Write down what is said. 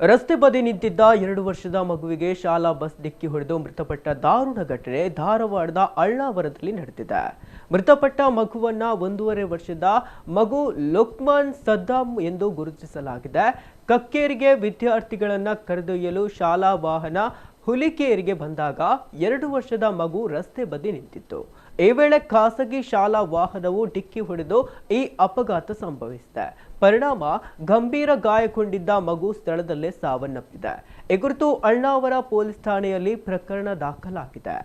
ರಸ್ತೆ ಬದಿ ನಿಂತಿದ್ದ 2 ವರ್ಷದ ಮಗುವಿಗೆ ಶಾಲಾ ಬಸ್ ಡಿಕ್ಕಿ ಹೊಡೆದು ಮೃತಪಟ್ಟ ದಾರುಣ ಘಟನೆ ಧಾರವಾಡದ ಅಳ್ನಾವರದಲ್ಲಿ ನಡೆದಿದೆ. ಮೃತಪಟ್ಟ ಮಗುವನ್ನ 1.5 ವರ್ಷದ ಮಗು ಲುಕ್ಮಾನ್ ಸದ್ದಾಂ ಎಂದು ಗುರುತಿಸಲಾಗಿದೆ. ಕಕ್ಕೇರಿಗೆ ವಿದ್ಯಾರ್ಥಿಗಳನ್ನ ಕರೆದೊಯ್ಯಲು ಶಾಲಾ ವಾಹನ ಹುಲಿಕೇರಿಗೆ ಬಂದಾಗ 2 ವರ್ಷದ ಮಗು ರಸ್ತೆ ಬದಿ ನಿಂತಿತ್ತು. ಈ ವೇಳೆ ಖಾಸಗಿ ಶಾಲಾ ವಾಹನವು ಡಿಕ್ಕಿ ಹೊಡೆದು ಈ ಅಪಘಾತ ಸಂಭವಿಸಿದೆ. ಪರಿಣಾಮ ಗಂಭೀರ ಗಾಯಗೊಂಡಿದ್ದ ಮಗು ಸ್ಥಳದಲ್ಲೇ ಸಾವನ್ನಪ್ಪಿದೆ. ಈ ಕುರಿತು ಅಳ್ನಾವರ ಪೊಲೀಸ್ ಠಾಣೆಯಲ್ಲಿ ಪ್ರಕರಣ ದಾಖಲಾಗಿದೆ.